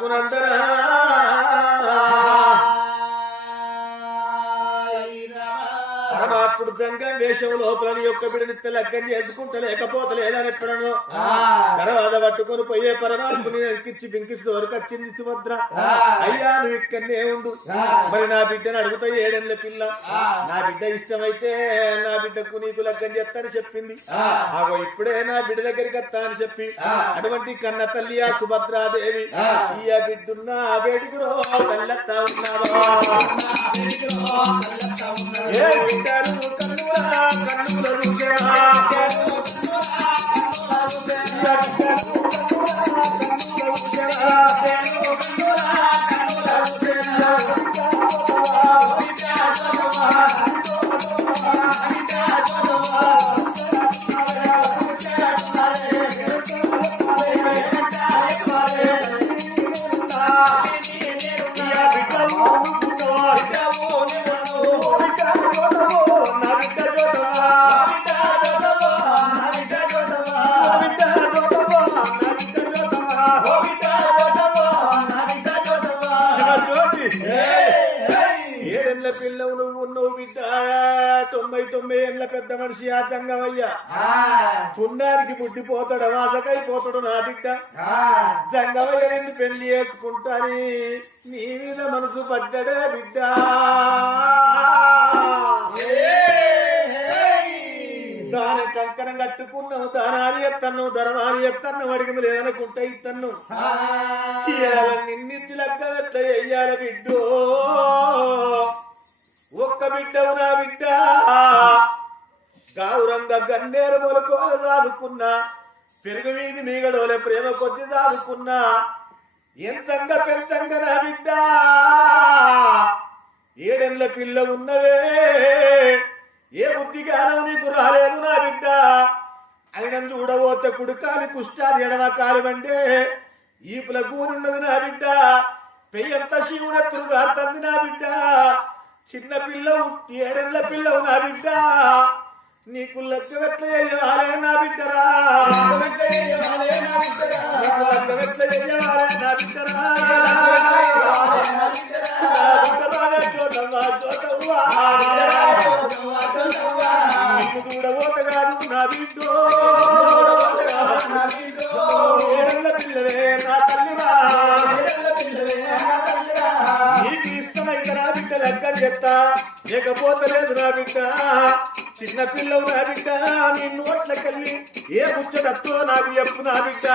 গুণান্তর పరమాత్ముడు గంగం వేషం లోపల యొక్క బిడ్డనిత్త లగ్గం చేసుకుంటా లేకపోతే లేదని ఎప్పుడను తర్వాత పట్టుకొని పోయే పరమాత్ముని అంకించి బింకించి దొరకొచ్చింది సుభద్ర. అయ్యా నువ్వు ఇక్కడనే ఉండు. మరి నా బిడ్డను అడుగుతా ఏడెళ్ళ పిల్ల. నా బిడ్డ ఇష్టమైతే నా బిడ్డకు నీకు లగ్గం చేస్తానని చెప్పింది. ఆగో ఇప్పుడే నా బిడ్డ దగ్గరికి వస్తా అని చెప్పి అటువంటి కన్న తల్లి ఆ సుభద్రాదేవి ఈ ఆ బిడ్డున్న వేడుకురో కళ్ళత్తా ఉన్నావా? ఏ బిడ్డలు కన్నులా ఏళ్ళ పెద్ద మనిషి ఆ జంగమయ్య. పున్నానికి పుట్టిపోతాడు వాసకైపోతాడు నా బిడ్డ. జంగమయ్య నిన్ను పెళ్ళి చేసుకుంటాని నీ మీద మనసు పడ్డడే బిడ్డ. దాని కంకణం కట్టుకున్నావు దానాలి ఎత్తన్ను ధర్మాలి ఎత్తన్ను అడిగింది లేదనుకుంటే ఇత్తన్ను నిన్నిచ్చి లెక్క ఎట్ల వెయ్యాల బిడ్డు. ఒక్క బిడ్డవు నా బిడ్డ. గౌరంగా గన్నేరు మొలకోలు దాదుకున్నా పెరుగు మీది మీగడోలే ప్రేమ కొద్ది దాదుకున్నా ఎంతంగా పెంచంగా నా బిడ్డ ఏడెండ్ల పిల్ల ఉన్నవే ఏ బుద్ధి జ్ఞానం నీకు రాలేదు నా బిడ్డ. ఆయన చూడబోతే కుడుకాలి కుష్టాది ఎడమ కాలివంటే ఈపుల కూనున్నది నా బిడ్డ. పెయ్యంత శివునెత్తులు గారుతుంది నా బిడ్డ. చిన్న పిల్లవు ఏడెండ్ల పిల్లవు నా బిడ్డ. నీకు లెక్క వెట్ల నా బిడ్డరా? నీకు నా బిడ్డో ఏడెళ్ళ నా తల్లిరా నీకు ఇష్టమైతే నా బిడ్డ లెక్క చెప్తా లేకపోతే లేదు నా బిడ్డ. చిన్న పిల్లవు నా బిడ్డ నీ నోట్లకెళ్ళి ఏ ముచ్చటత్తో నాకు చెప్పు నా బిడ్డ?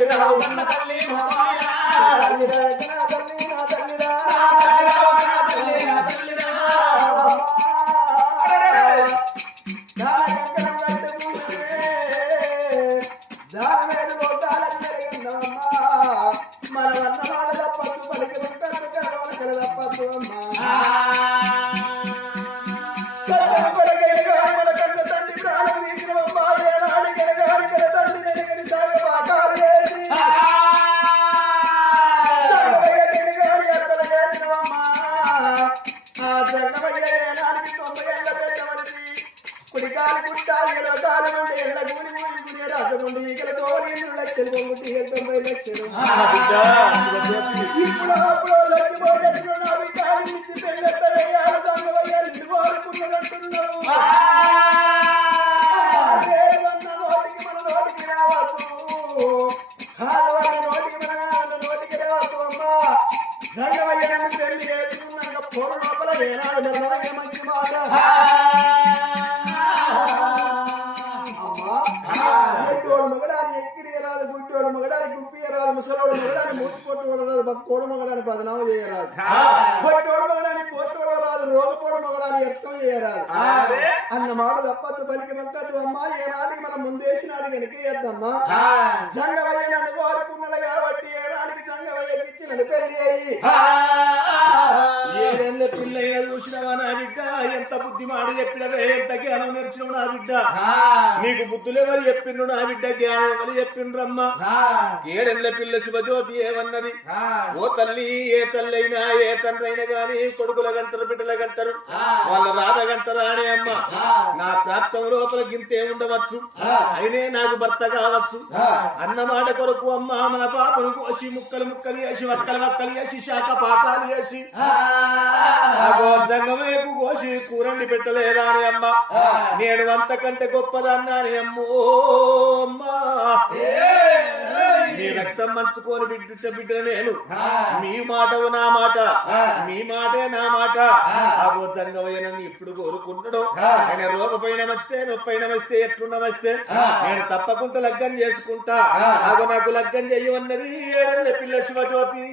కుడికాలి కుట్టాలి ఎలో ఎళ్ళ గూని గూని గుని రాజముండి ఈకల కోవలి ఇల్లు లక్షలు పొంగుటి ఇక లక్షలు వేద్దమ్మా జంగవయ్య నన్ను కోరుకున్నాడు కాబట్టి ఏ నాటికి జంగవయ్యకి ఇచ్చి నన్ను పెళ్ళి అయ్యి ఏడేళ్ళ పిల్లయ్య చూసినవా నా బిడ్డ? ఎంత బుద్ధి మాట చెప్పినవే? ఎంత జ్ఞానం నేర్చినవు నా బిడ్డ? నీకు బుద్ధులు ఎవరు చెప్పిండ్రు నా బిడ్డ జ్ఞానం ఎవరు చెప్పిండ్రమ్మా. ఏడేళ్ళ పిల్ల శుభజ్యోతి ఏమన్నది? ఓ తల్లి ఏ తల్లి అయినా ఏ తండ్రి అయినా గాని కొడుకుల గంటరు బిడ్డల గంటరు వాళ్ళ రాధ గంటరా అనే అమ్మ. నా ప్రాప్తం లోపల గింతే ఉండవచ్చు. అయినే నాకు భర్త కావచ్చు. అన్న మాట కొరకు అమ్మ మన పాపను కోసి ముక్కలు ముక్కలు చేసి వక్కలు వక్కలు చేసి శాఖ పాకాలు చేసి. జంగమేపు కోసి కూరండి పెట్టలేదా అని అమ్మ. నేను అంతకంటే గొప్పదన్నాని అమ్మో అమ్మా. రక్తం మంచుకొని బిడ్డ బిడ్డ నేను. మీ మాట నా మాట. మీ మాటే నా మాట. అగో జంగవయ్యనని ఇప్పుడు కోరుకుంటాడు ఆయన రోగపైన వస్తే నొప్పైన వస్తే ఎట్లున్న వస్తే నేను తప్పకుండా లగ్గం చేసుకుంటా. అగో నాకు లగ్గం చెయ్యమన్నది ఏడన్న పిల్ల శివజ్యోతి.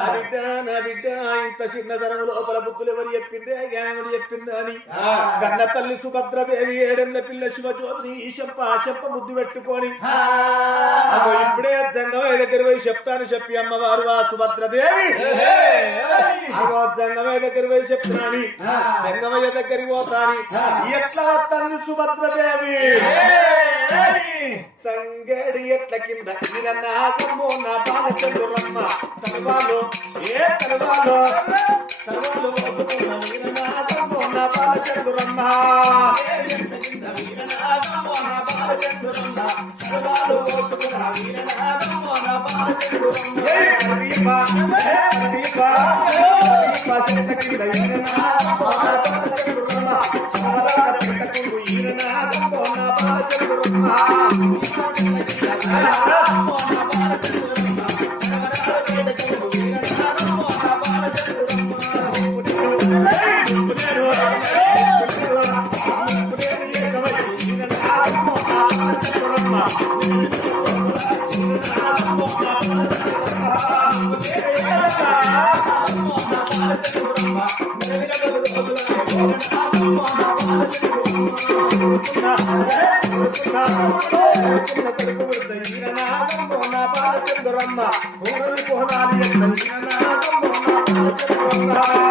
నా బిడ్డ నా బిడ్డ ఇంత చిన్నతనం లోపల బుద్ధులు ఎవరు చెప్పిందే జ్ఞానుడు చెప్పిందా అని. కన్న తల్లి సుభద్రదేవి ఏడెళ్ళ పిల్ల శివజ్యోతిని ఈ శంప ఆ శంప ముద్దు పెట్టుకొని. ఇప్పుడే జంగమయ్య దగ్గర పోయి చెప్తాను చెప్పి అమ్మవారు ఆ సుభద్రదేవి. జంగమయ్య దగ్గర పోయి చెప్తున్నాని. జంగమయ్య దగ్గరికి పోతాని. ఎట్లా వస్తాను సుభద్రదేవి? తంగడి ఎట్ల కింద ఈయన నాగమ్మో నా బాలచంద్రమ్మ తలవాలో ఏ తలవాలో? తలవాలో నా ఏ ప్రదీప ఏ ప్రదీప నా బాలచంద్రమ్మ తలవాలో ఈయన నాగమ్మో జన్మం ఎరో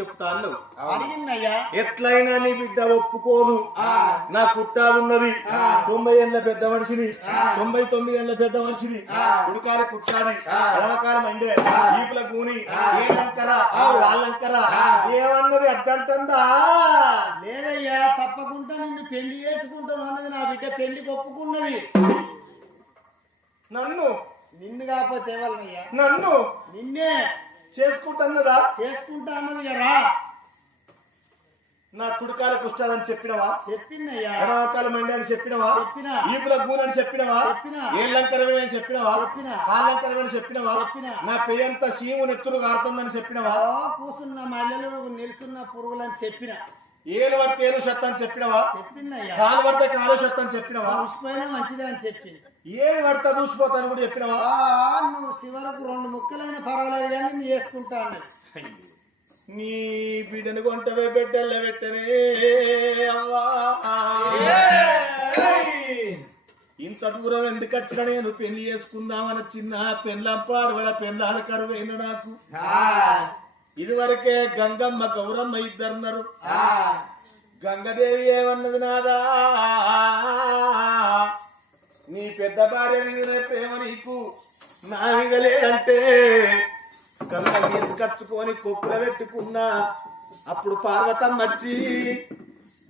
చెప్తాను. అడిగిందయ్యా. ఎట్లయినా నీ బిడ్డ ఒప్పుకోదు నా కుట్టాలున్నది తొంభై ఏళ్ళ పెద్ద మనిషిని. తొంభై తొమ్మిది ఏళ్ళ పెద్ద మనిషిని. ఉడకాలి కుట్టాలి ఎడమకాలం అండే ఈపుల కూని ఏలంకర వాళ్ళంకర ఏమన్నది లేదయ్యా తప్పకుండా నిన్ను పెళ్ళి చేసుకుంటాం అన్నది నా బిడ్డ పెళ్ళికి ఒప్పుకున్నది. నన్ను? నిన్ను కాకపోతే ఎవరినయ్యా? నన్ను? నిన్నే. చేసుకుంటున్నదా చేసుకుంటా అన్నది రా నా కుడికాల కుష్టాలని చెప్పినవా? చెప్పిందయ్యా ఎడమకాలం మండి అని చెప్పినవా? చెప్పినా. ఈపుల గూని అని చెప్పినవా? చెప్పినా. ఏళ్ళంకరమే అని చెప్పినవా? చెప్పినా. కాళ్ళంకరమే చెప్పినవా? చెప్పినా. నా పెయ్యంత సీము నెత్తురు కారుతుందని చెప్పినవా? ఓ కూసున్న మల్లెలు నిలుచున్న పురుగులని చెప్పిన. ఏలు పడితే ఏలు షర్ట్ అని చెప్పినవా? చెప్పిందయ్యా. కాలు పడితే కాలు షర్ట్ అని చెప్పినవా? ఉసిపోయినా మంచిదే అని చెప్పింది. ఏది పడితే దూసిపోతాను కూడా చెప్పినవా? నువ్వు చివరకు రెండు ముక్కలైన పర్వాలేదు కానీ నేను చేసుకుంటా అన్నది. నీ బిడ్డను కొంటవే బిడ్డల్ల అవ్వా. ఇంత దూరం ఎందుకు వచ్చిన నేను పెళ్ళి చేసుకుందామని చిన్న పెళ్ళం పాడవడ పెళ్ళాల కరువైన నాకు. ఇదివరకే గంగమ్మ గౌరమ్మ ఇద్దరున్నారు. గంగదేవి ఏమన్నది నాదా? నీ పెద్ద భార్య మీద ప్రేమ నీకు నా మీద లేదంటే గంగ తీసుకచ్చుకొని కొప్పుల పెట్టుకున్నా అప్పుడు పార్వతమ్మ వచ్చి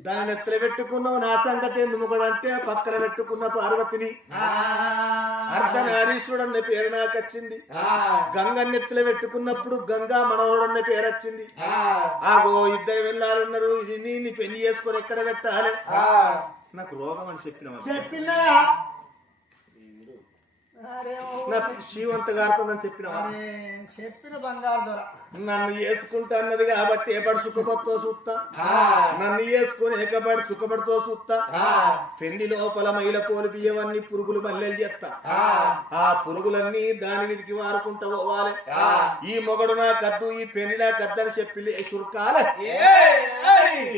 దాని నెత్తలు పెట్టుకున్నావు నా సంగతి ఎందుకు కూడా అంటే పక్కన పెట్టుకున్న పార్వతిని. అర్ధనారీశ్వరుడు అన్న పేరు నాకు వచ్చింది. గంగ నెత్తిలో పెట్టుకున్నప్పుడు గంగా మనోహరుడు అన్న పేరు వచ్చింది. ఆగో ఇద్దరు వెళ్ళాలన్నారు. ఇది నీ నీ పెళ్ళి చేసుకొని ఎక్కడ పెట్టాలి? నాకు రోగం అని చెప్పిన చెప్పినా? శివంత గారుతుందని చెప్పిన అరే, చెప్పిన బంగారు దొర. నన్ను వేసుకుంటా అన్నది కాబట్టి ఏపడి సుఖపడితో చూస్తా. నన్ను వేసుకొని ఏకపడి సుఖపడితో చూస్తా. పెళ్ళి లోపల మైల పోలు బియ్యవన్నీ పురుగులు మల్లెలు చేస్తా. ఆ పురుగులన్నీ దాని మీదకి వారుకుంటా పోవాలి. ఈ మొగడు నా కద్దు ఈ పెళ్ళి నా కద్దని చెప్పి సురకాలే.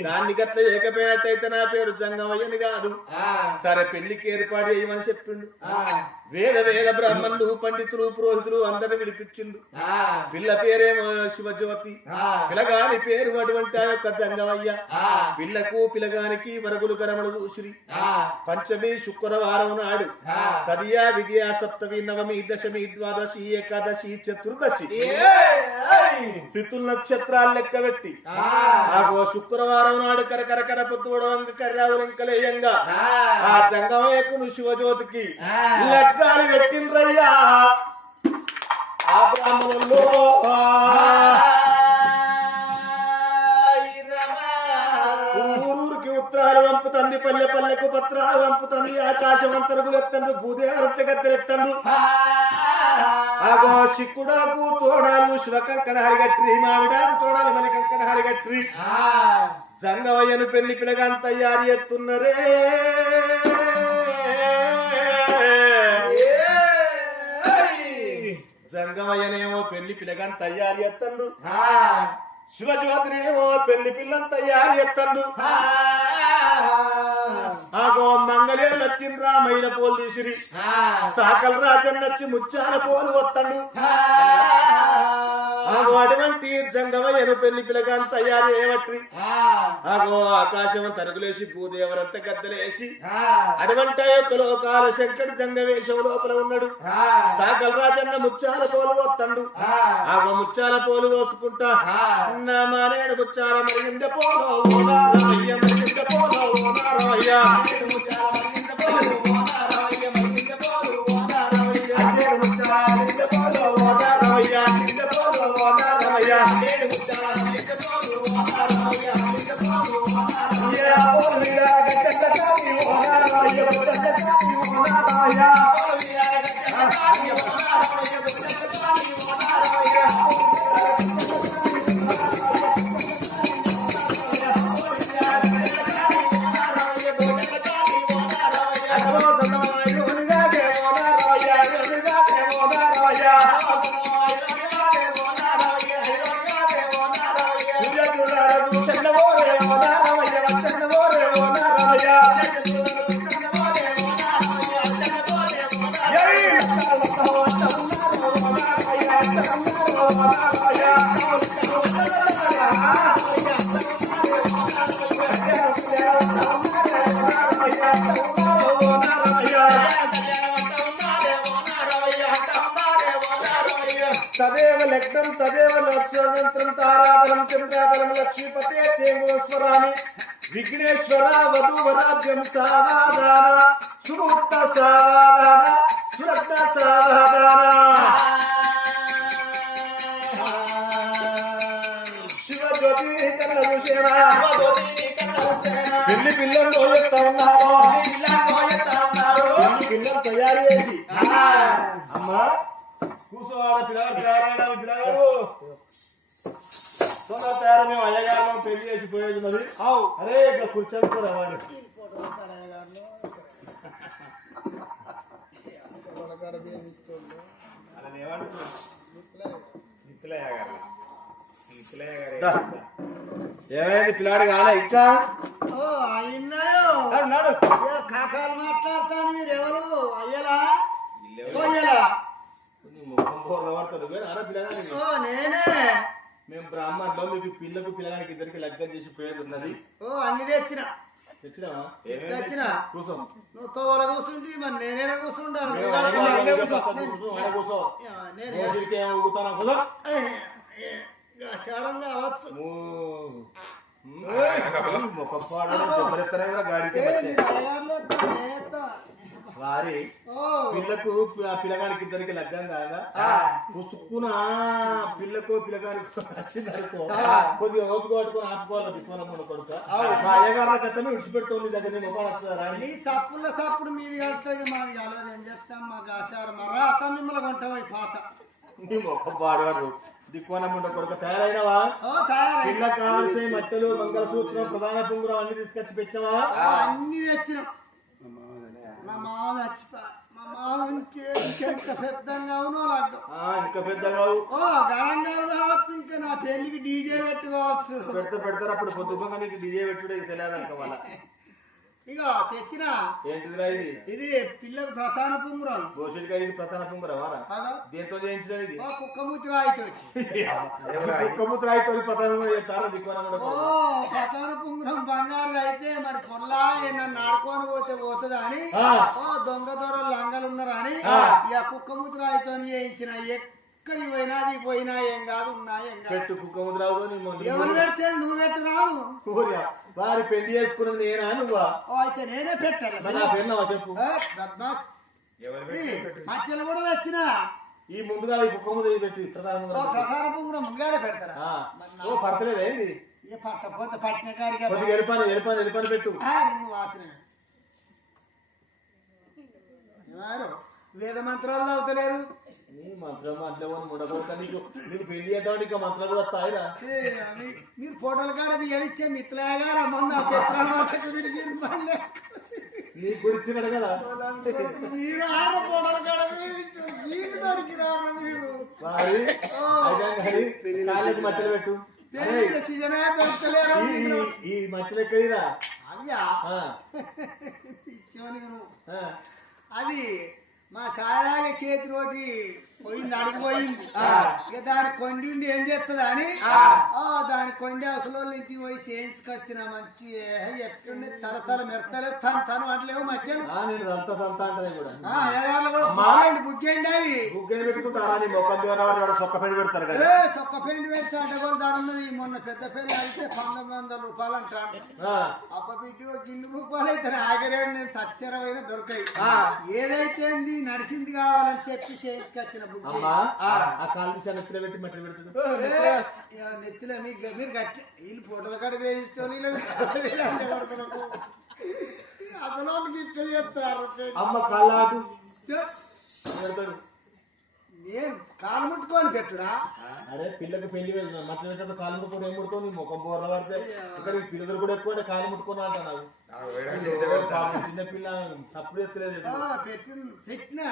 దాన్ని గట్ల ఏకపోయినట్టయితే నా పేరు జంగమయ్యని కాదు. సరే పెళ్ళికి ఏర్పాటు చేయమని చెప్పిండు. వేద వేద బ్రాహ్మణులు పండితులు పురోహితులు అందరిని విడిపించిండు పిల్ల పేరేమో శివజ్యోతి. పిలగాని పేరు అటువంటి ఆ యొక్క జంగమయ్య. పిల్లకు పిలగానికి వరగులు కరమలు చూసిరి పంచమి శుక్రవారం నాడు తదియా విద్యా సప్తమి నవమి దశమి ద్వాదశి ఏకాదశి చతుర్దశి. స్థితుల నక్షత్రాలు లెక్క పెట్టి. ఆగో శుక్రవారం నాడు కరకర కర పొద్దువడం కర్రావులంకలేయంగా. ఆ. జంగమయ్యకు శివజ్యోతికి లెక్కాలు పెట్టిండ్రయ్యా. ఆ బ్రాహ్మణుల్లో ఊరూరికి ఉత్తరాలు వంపుతంది పల్లె పల్లెకు పత్రాలు వంపుతంది ఆకాశం అంతరుగులు ఎత్తండు భూదేవరత్న గద్దెలెత్తండు ఆగో సిక్కుడాకు తోడాలు శివకంకణ హరిగట్రి మావిడాకు తోడాలు మలి కంకణ హరిగట్రి. జంగవయ్యను పెళ్ళి పిలగాన్ తయారు ఎత్తున్నరే జంగమయ్యనేమో పెళ్ళి పిలగాన్ తయారు ఎత్తండు శివజ్యోతినేమో పెళ్ళి పిల్లని తయారు ఎత్తండు ఆగో మంగళేరు వచ్చిండ్రా మైల పోలు తీసిరి. సాకల రాజన్ వచ్చి ముచ్చాల పోలు వత్తండు ఆగో అటువంటి జంగమయ్యను పెళ్ళి పిలగాన్ తయారు ఏవట్రి ఆగో ఆకాశం తరుగులేసి భూదేవరంత గద్దలేసి అటువంటి యొక్క లోకాల శంకరుడు జంగవేశం లోపల ఉన్నాడు. సాకల రాజన్న ముచ్చాల పోలు వత్తండు. ఆగో ముచ్చాల పోలు పోసుకుంటా నా మానేడు ముచ్చాల మరిగింద పోలో ఓ నారమయ్య మరిగింద పోలో ఓ నారమయ్య తారాబలం చంద్రాబలం లక్ష్మీపతే తేంగోస్వరామి విఘ్నేశ్వర వధూవరాభ్యం సావాదాన సుముక్త సావాదాన సురత్న సావాదాన మరి? అరే నిత్తులయ్య గారు. దా. ఏమైంది? పిల్లాడు కాలే ఇంకా? ఓ అయినాయో నాడు, నాడు. ఏ కాకాలు మాట్లాడతాను మీరు ఎవరు అయ్యలా? ఓ నేనే. మీకు పిల్లకు పిల్లగానికి ఇద్దరికి లగ్గం చేసి పేరు ఉన్నది. ఓ అన్ని తెచ్చిన. తెచ్చినావా? తెచ్చిన. నువ్వు తోవల కూర్చుంటే మరి నేనేడ కూర్చుంటాను? శరం కావచ్చు. వారి ఓ. పిల్లకు ఆ పిల్లగానికి ఇద్దరికి లగ్గం కాగా పుసుక్కున పిల్లకు పిల్లగానికి వచ్చిందనుకో కొద్దిగా ఓపిక పట్టుకొని ఆపుకోవాలి దిక్కున కొడుక? మా అయ్యగారుల కట్టమే విడిచిపెడుతుంది దగ్గర నేను నీ సప్పుల సప్పుడు మీది కలుస్తుంది మాది కలవదు ఏం చేస్తాం? మాకు ఆశారం మరా అత్త మిమ్మల్ని కొంటాం పాత? నీ మొక్క పాడవాడు దిక్కున ముండ కొడుక తయారైనవా? పిల్లకు కావలసిన మట్టెలు మంగళసూత్రం ప్రధాన పుంగురం అన్ని తీసుకొచ్చి పెట్టావా అన్ని తెచ్చినాం. మామ చచ్చిపో మా మామ నుంచి ఇంకెంత పెద్దంగా అవునో లగ్గం ఆ, ఇంకా పెద్దగా ఓ ఘనంగా కావచ్చు ఇంకా నా పెళ్ళికి డీజే పెట్టుకోవచ్చు. పెడతా పెడతారు అప్పుడు పొద్దుగా నీకు డిజే పెట్టుడే తెలియదు అంక వాళ్ళ ఇక తెచ్చిన ఇది? పిల్లకు ప్రధాన పుంగురం గోషుడికాయ ఇది ప్రధాన పుంగరం దేంతో చేయించడం ఇది? కుక్క మూతి రాయితోటి కొమ్ముతురాయితో ప్రధాన పుంగురం బంగారు అయితే మరి పొల్లా నన్ను ఆడుకొని పోతే పోతుందా అని? దొంగ దొరలు లంగలు ఉన్నారని. ఇక కుక్క మూతి రాయితో చేయించిన ఎక్కడికి పోయినా అది పోయినా ఏం కాదు ఉన్నా ఏం కాదు. పెట్టు కుక్కముద్రావు నీ మొండి ఎవరు పెడితే నువ్వు పెట్టు రాదు. ఊరియా. వారి పెళ్ళి చేసుకున్నది నేనా నువ్వా? ఓ అయితే నేనే పెట్టాను మరి నా పెన్నావా చెప్పు? ఏ, బద్మాష్. ఈ మధ్యలో కూడా తెచ్చిన? ఈ ముందుగా ఈ కుక్కముద్ర ఇది పెట్టి ప్రధాన ఓ ముందర ప్రధాన పుంగురం ముంగాడే పెడతారా? ఆ. ఓ పడతలేదు ఏంది? ఏ పట్టపోతే పట్టిన కాడికి కొద్దిగా ఎలిపాను ఎలిపాను ఎలిపాను పెట్టు. నువ్వు వాతినే ఎవరు? వేద మంత్రాలు చదువుతలేరు. నీ మంత్రం అట్లా ఉండబోతా నీకు. నీకు పెళ్ళి చేద్దాం ఇంకా మంత్రాలు కూడా వస్తాయిరా. ఏ, అవి మీరు ఫోటోలు కాడ బియ్యం ఇచ్చే మిత్రగా రమ్మన్న చిత్రామాసకు తిరిగి మళ్ళీ నీ గురించి కదా. మీరు ఆడ ఫోటోలు కాడ మీరు. మట్టలు పెట్టు. సీజన్ దొరకలేరు ఈ- మట్టలు ఎక్కడిరా? అవ్యా. ఆ, పిచ్చోని నువ్వు ఆ. అది మా సారాగా చేతి రోటి పోయింది అడిగిపోయింది ఇక దాని కొండి ఉండి ఏం చేస్తుంది అని? ఆ, దాని కొండి అసలు ఇంటికి పోయి చేయించుకొచ్చిన మంచి ఎట్లుండే తరతర మెరతలు తను తను అట్లేవు మధ్యలో. బుగ్గేయండి అవి. సొక్క పెట్టి పెడతారు కదా. ఏ సొక్క పెయింట్ పెడితే అంటే కూడా దాని ఉన్నది. మొన్న పెద్ద పెళ్ళి అయితే పంతొమ్మిది వందల రూపాయలు అంటాడు అప్ప ఒక ఇన్ని రూపాయలు అయితే ఆగరేడు నేను సత్సరమైన దొరకాయి. ఏదైతే నడిచింది కావాలని చెప్పి చేయించుకొచ్చిన అమ్మా ఆ. కాలు నెత్తిలో పెట్టి మట్టలు పెడుతుంది. నెత్తిలో మీకు మీరు గట్టి వీళ్ళు ఫోటోల కాడ అసలు వాళ్ళకి అమ్మ నేను కాలు ముట్టుకొని పెట్టుడా అరే పిల్లకి పెళ్ళి వెళ్తున్నా మట్టలు పెట్టినప్పుడు కాలు ముట్టుకొని ఏం ముడుతావు నీ ముఖం బోర్ల పడితే. ఇక్కడ పిల్లలు కూడా ఎక్కువ కాలు ముట్టుకొని అంట నాకు. పాపం చిన్న పిల్ల తప్పుడు ఎత్తలేదు ఆ, పెట్టిన.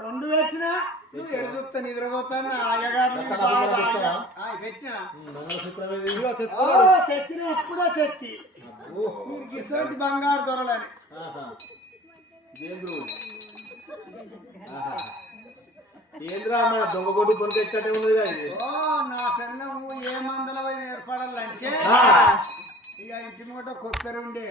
రెండు పెట్టినా? నువ్వు నిద్రపోతాను? తెచ్చిన ఎప్పుడో తెచ్చి. గిసోటి బంగారు దొరలని. ఏంద్రా మన దొంగ ఓ నా పిల్లము ఏ మందల ఏర్పడాలంటే ఆ. ఇక ఇంటి మూట కొత్తరు ఉండే.